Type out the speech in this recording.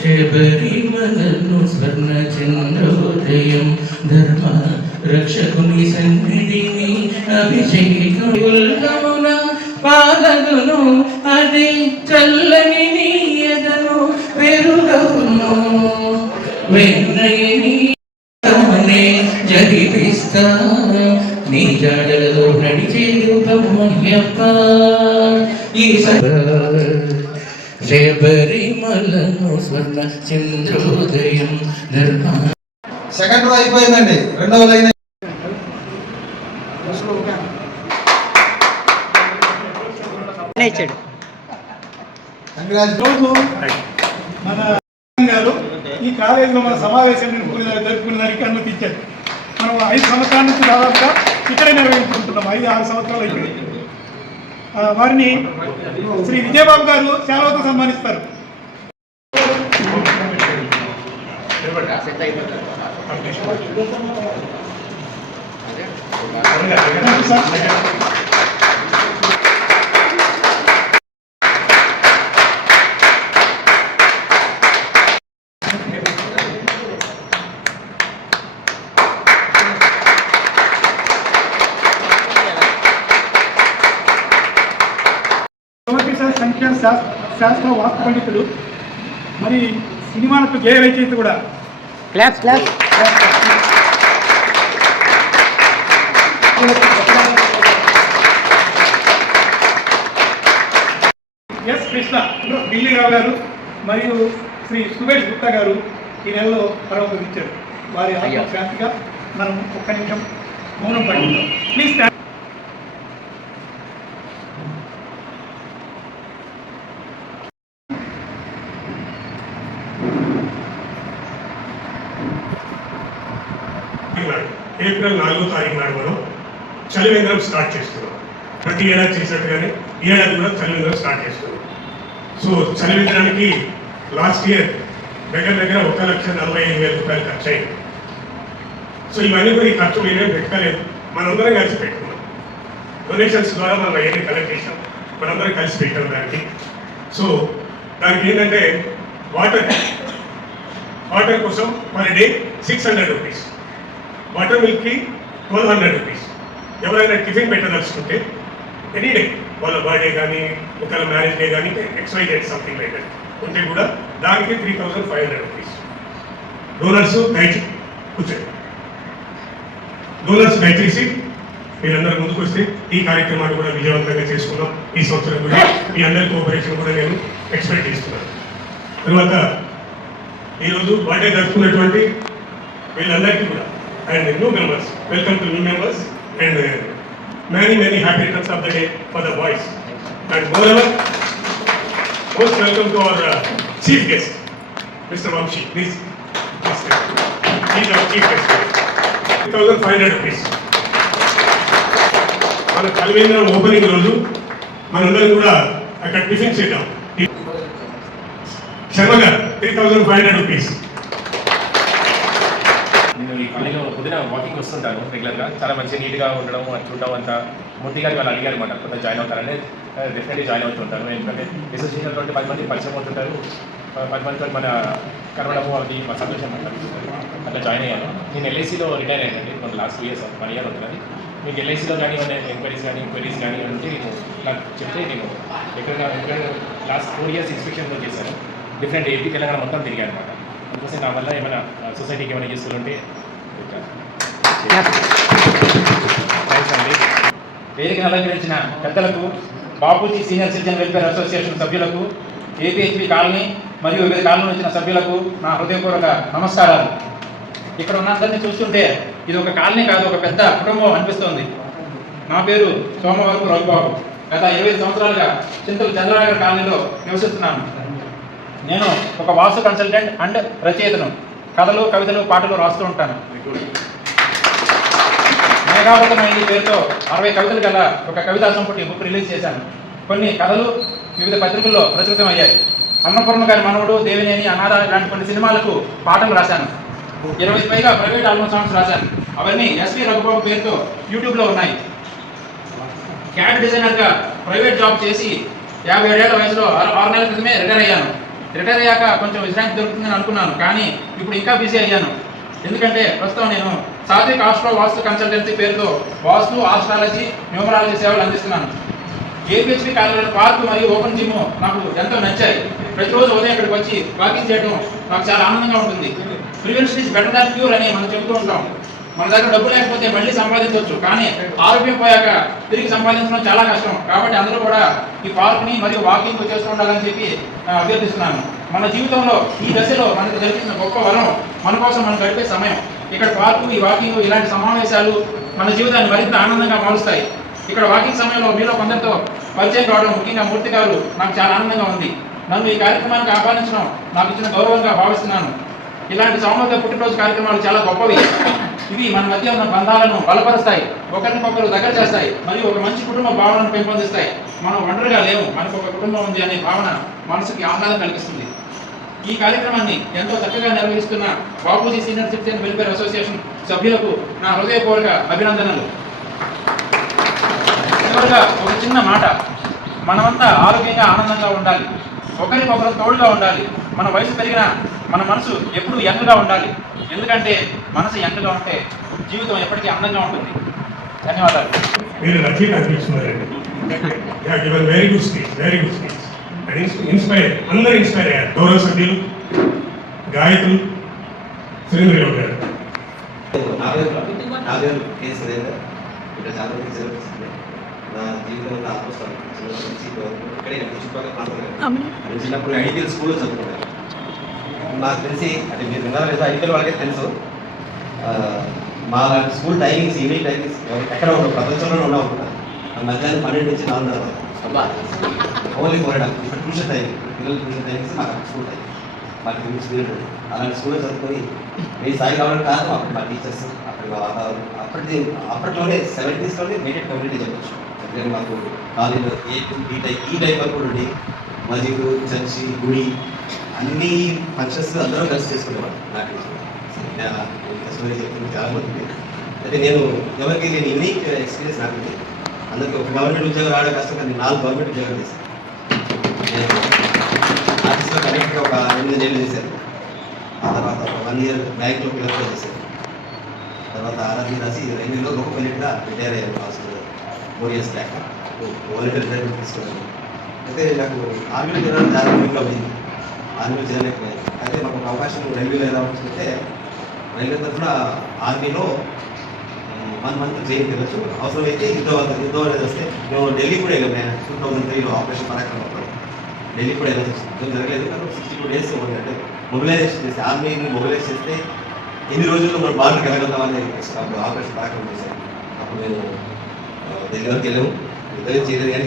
శబరిమలను స్వర్ణ చంద్రోదయం ధర్మ రక్షకుని సన్నిధిని అభిషేకమున పాలగును అది చల్లని నీయదను పెరుగవును వెన్నయని జరిపిస్తా నీ జాడలలో నడిచే రూపమయ్యప్ప ఈ శబరిమలను స్వర్ణ చంద్రోదయం ధర్మ. సెకండ్ రో అయిపోయిందండి, రెండవ లైన్ మన గారు ఈ కాలేజీలో మన సమావేశం జరుపుకునే దానికి అనుమతి ఇచ్చారు. మనం 5 సంవత్సరాల నుంచి దాదాపుగా ఇక్కడే నిర్వహించుకుంటున్నాం. 5-6 సంవత్సరాలు అయిపోయింది. వారిని శ్రీ విజయబాబు గారు సేవలతో సన్మానిస్తారు. సంఖ్యా శాస్త్ర వాస్తు పండితులు, మరి సినిమాలకు గేయ రచయిత కూడా. ఎస్ కృష్ణ, ఢిల్లీరావు గారు మరియు శ్రీ సుభేష్ గుప్తా గారు ఈ నెలలో పరమపదించారు. వారి ఆత్మశాంతిగా మనం ఒక్క నిమిషం మౌనం పడుతున్నాం. ప్లీజ్. ఏప్రిల్ 4వ తారీఖు నాడు మనం చలివేంద్రం స్టార్ట్ చేస్తున్నాం. ప్రతి ఏడాది చేసినట్టుగానే ఈ ఏడాది కూడా చలివేంద్రం స్టార్ట్ చేస్తున్నాం. సో చలివేంద్రానికి లాస్ట్ ఇయర్ దగ్గర 1,45,000 రూపాయలు ఖర్చు అయింది. సో ఇవన్నీ కూడా ఈ ఖర్చు మేమే పెట్టుకోలేదు, మనందరం కలిసి పెట్టుకున్నాం. డొనేషన్స్ ద్వారా మనం అవన్నీ కలెక్ట్ చేసాం, మనందరం కలిసి పెట్టాం దానికి. సో దానికి ఏంటంటే వాటర్ కోసం పర్ డే 600 రూపీస్, వాటర్ మిల్క్కి 1200 రూపీస్. ఎవరైనా టిఫిన్ పెట్టదలుచుకుంటే ఎనీ డే, వాళ్ళ బర్త్డే కానీ ఒకవేళ మ్యారేజ్ డే కానీ XYZ సంథింగ్ లైక్ దట్ ఉంటే కూడా దానికి 3,500 రూపీస్. డోనర్స్ దయచేసి మీరందరూ ముందుకు వస్తే ఈ కార్యక్రమాన్ని కూడా విజయవంతంగా చేసుకున్నాం. ఈ సంవత్సరం కూడా మీ అందరి కోఆపరేషన్ కూడా నేను ఎక్స్పెక్ట్ చేస్తున్నాను. తర్వాత ఈరోజు బర్త్డే జరుపుకున్నటువంటి వీళ్ళందరికీ కూడా and new members, welcome to new members and many happy returns of the day for the boys. And moreover, most welcome to our chief guest, Mr. Vamshi. Please, he's our chief guest. 1,500 rupees. మన చలివేంద్రం opening రోజు మనందరం కూడా అక్కడ tiffin చేద్దాం. శర్మ గారు 3,500 rupees. నేను ఈ కాలేజీలో పొద్దున వాకింగ్ వస్తుంటాను రెగ్యులర్గా. చాలా మంచిగా నీట్గా ఉండడం చూడడం అంతా. మూర్తి గారు వాళ్ళు అడిగారు అనమాట, కొంత జాయిన్ అవుతారంటే డెఫినెట్లీ జాయిన్ అవుతుంటాను. ఎందుకంటే అసోసియేషన్ తోటి 10 మంది పరిచయం అవుతుంటారు, 10 మందితో మన కలవడము అది మా సంతోషం అంటారు. అట్లా జాయిన్ అయ్యాను. నేను LICలో రిటైర్ అయ్యానండి. మన లాస్ట్ 2 years 1 year అవుతుంది. మీకు LICలో కానీ ఏమైనా ఎంక్వైరీస్ కానీ ఉంటే నేను నాకు చెప్తే నేను ఎక్కడ లాస్ట్ 4 years ఇన్స్పెక్షన్లో చేశాను. డిఫరెంట్ ఏపీ తెలంగాణ మొత్తం తిరిగాను అనమాట. అందుకోసం నా వల్ల ఏమైనా సొసైటీకి ఏమైనా చేస్తుంటే థ్యాంక్స్ అండి. వేదికను అలంకరించిన పెద్దలకు, Bapuji senior citizen welfare association సభ్యులకు, APHB కాలనీ మరియు వివిధ కాలనీ వచ్చిన సభ్యులకు నా హృదయపూర్వక నమస్కారాలు. ఇక్కడ ఉన్న అందరినీ చూస్తుంటే ఇది ఒక కాలనీ కాదు, ఒక పెద్ద కుటుంబం అనిపిస్తుంది. నా పేరు సోమవరపు రఘుబాబు. గత 25 సంవత్సరాలుగా చింతల చంద్రనగర్ కాలనీలో నివసిస్తున్నాను. నేను ఒక వాస్తు కన్సల్టెంట్ అండ్ రచయితను. కథలు, కవితలు, పాటలు రాస్తూ ఉంటాను. మేఘావతమైంది పేరుతో 60 కవితలు గల ఒక కవితా సంపుటి బుక్ రిలీజ్ చేశాను. కొన్ని కథలు వివిధ పత్రికల్లో ప్రచురితం అయ్యాయి. అన్నపూర్ణ గారి మనవడు, దేవినేని, అనాథ ఇలాంటి కొన్ని సినిమాలకు పాటలు రాశాను. 20 పైగా ప్రైవేట్ ఆల్బమ్ సాంగ్స్ రాశాను. అవన్నీ SV రఘుబాబు పేరుతో యూట్యూబ్లో ఉన్నాయి. క్యాట్ డిజైనర్గా ప్రైవేట్ జాబ్ చేసి 57 ఏళ్ల వయసులో 6 నెలల క్రితమే రిటైర్ అయ్యాను. రిటైర్ అయ్యాక కొంచెం విశ్రాంతి దొరుకుతుందని అనుకున్నాను, కానీ ఇప్పుడు ఇంకా బిజీ అయ్యాను. ఎందుకంటే ప్రస్తుతం నేను సాత్విక్ ఆస్ట్రో వాస్తు కన్సల్టెన్సీ పేరుతో వాస్తు, ఆస్ట్రాలజీ, న్యూమరాలజీ సేవలు అందిస్తున్నాను. ఏపీహెచ్పీ కార్యాలయం పార్క్ మరియు ఓపెన్ జిమ్ నాకు ఎంతో నచ్చాయి. ప్రతిరోజు ఉదయం ఇక్కడికి వచ్చి వాకింగ్ చేయడం నాకు చాలా ఆనందంగా ఉంటుంది. Prevention is better than cure అని మనం చెబుతూ ఉంటాం. మన దగ్గర డబ్బు లేకపోతే మళ్ళీ సంపాదించవచ్చు, కానీ ఆరోగ్యం పోయాక తిరిగి సంపాదించడం చాలా కష్టం. కాబట్టి అందరూ కూడా ఈ పార్క్ని మరియు వాకింగ్ చేస్తూ ఉండాలని చెప్పి అభ్యర్థిస్తున్నాను. మన జీవితంలో ఈ దశలో మనకు దొరికిన గొప్ప వరం మన కోసం మనం గడిపే సమయం. ఇక్కడ పార్కు, ఈ వాకింగ్, ఇలాంటి సమావేశాలు మన జీవితాన్ని మరింత ఆనందంగా మారుస్తాయి. ఇక్కడ వాకింగ్ సమయంలో మీలో కొందరితో పరిచయం కావడం, ముఖ్యంగా మూర్తి గారు, నాకు చాలా ఆనందంగా ఉంది. నన్ను ఈ కార్యక్రమానికి ఆహ్వానించడం నాకు ఇచ్చిన గౌరవంగా భావిస్తున్నాను. ఇలాంటి సామూహిక పుట్టినరోజు కార్యక్రమాలు చాలా గొప్పవి. ఇవి మన మధ్య ఉన్న బంధాలను బలపరుస్తాయి, ఒకరికొకరు దగ్గర చేస్తాయి, మరియు ఒక మంచి కుటుంబ భావనను పెంపొందిస్తాయి. మనం ఒంటరిగా లేవు, మనకు ఒక కుటుంబం ఉంది అనే భావన మనసుకి ఆహ్లాదం కలిగిస్తుంది. ఈ కార్యక్రమాన్ని ఎంతో చక్కగా నిర్వహిస్తున్న Bapuji senior citizen welfare association సభ్యులకు నా హృదయపూర్వక అభినందనలు. చివరిగా ఒక చిన్న మాట, మనమంతా ఆరోగ్యంగా ఆనందంగా ఉండాలి, ఒకరికొకరు తోడుగా ఉండాలి. మన వయసు పెరిగినా మన మనసు ఎప్పుడూ యంగ్గా ఉండాలి. ఎందుకంటే మనసు యంగ్గా ఉంటే జీవితం ఎప్పటికీ అందంగా ఉంటుంది. ధన్యవాదాలు. మీరు రచయిత అనిపిస్తున్నారండి. Very good speech, very good speech. And inspire, అందరూ ఇన్స్పైర్ అయ్యారు. గౌరవ సభ్యులు, గాయకులు, సురేంద్రరావు గారు. నా పేరు కే సురేందర్. ఇక్కడ చాలా మంది సెలబ్రిటీస్ నా జీవితంలో ఆల్మోస్ట్ చిన్నప్పటి నుంచి ఇక్కడే చుట్టుపక్కల ప్రాంతంలో చిన్నప్పుడు ఐడియల్ స్కూల్లో చదువుకున్నాను. నాకు తెలిసి అంటే మీరు విన్నారా లేదా ఐడియల్ వాళ్ళకే తెలుసు. మా స్కూల్ టైమింగ్స్, ఈవినింగ్ టైమింగ్స్ ఎక్కడ ఉండవు, ప్రపంచంలోనే ఉండవు అనుకుంటాను. మధ్యాహ్నం 12 నుంచి 4 ఓన్లీ పోరాడాలి. ఇప్పుడు ట్యూషన్ టైమింగ్, పిల్లల ట్యూషన్ టైమింగ్స్ మాకు స్కూల్ టైం, మాకు స్కూల్ ఉంటుంది. అలాంటి స్కూల్లో చదువుకొని మీ స్థాయి కావడానికి కారణం అప్పుడు మా టీచర్స్, అప్పటి వాతావరణం. అప్పట్లోనే 70s మేడెడ్ కమ్యూనిటీ చెప్పచ్చు. ఎందుకంటే మాకు కాలేజీలో ఈ టైప్ వరకు ఉండి మసీదు, చర్చి, గుడి అన్ని ఫంక్షన్స్ అందరూ కలిసి చేసుకునేవాడు. నాకు స్టోరీ చెప్తుంది చాలా మంది. అయితే నేను ఎవరికి నేను యూనిక్ ఎక్స్పీరియన్స్ నాకు ఉంది. అందరికీ ఒక గవర్నమెంట్ ఉద్యోగం రావడం కష్టం, కానీ 4 గవర్నమెంట్ ఉద్యోగాలు చేశాను. నేను ఆఫీస్లో కనెక్ట్గా ఒక 8 ఏళ్ళు చేశాను. ఆ తర్వాత 1 ఇయర్ బ్యాంక్లో పిల్లలతో చేశాను. తర్వాత ఆర్ఆర్బీ రాసి రైల్వేలో లోకల్ పైలట్గా రిటైర్ అయ్యాను. 4 ఇయర్స్ బ్యాక్ వాలంటీర్ రిటైర్మెంట్ తీసుకున్నాను. అయితే నాకు ఆర్మీలో చేరడం చాలా ముఖ్యంగా ఉంది. ఆర్మీలో చేరలేకపోయాను. అయితే మాకు ఒక అవకాశం రైల్వేలో ఎలా ఉంటుందంటే, రైల్వే తరఫున ఆర్మీలో 1 మంత్ ట్రైన్ తిరగచ్చు. అవసరమైతే యుద్ధం అనేది వస్తే మేము ఢిల్లీ కూడా వెళ్ళాము. నేను 2003లో ఆపరేషన్ పరాక్రమం అప్పుడు ఢిల్లీ కూడా వెళ్ళాల్సి వచ్చింది. యుద్ధం జరగలేదు, కానీ 62 డేస్ అంటే మొబిలైజేషన్ చేస్తే, ఆర్మీని మొబిలైజ్ చేస్తే ఎన్ని రోజుల్లో మనం బార్డర్కి వెళ్ళగలుగుతామని అప్పుడు ఆపరేషన్ పరాక్రమం చేశాను. అప్పుడు నేను ఢిల్లీ వరకు వెళ్ళాము. యుద్ధం చేయలేదు, కానీ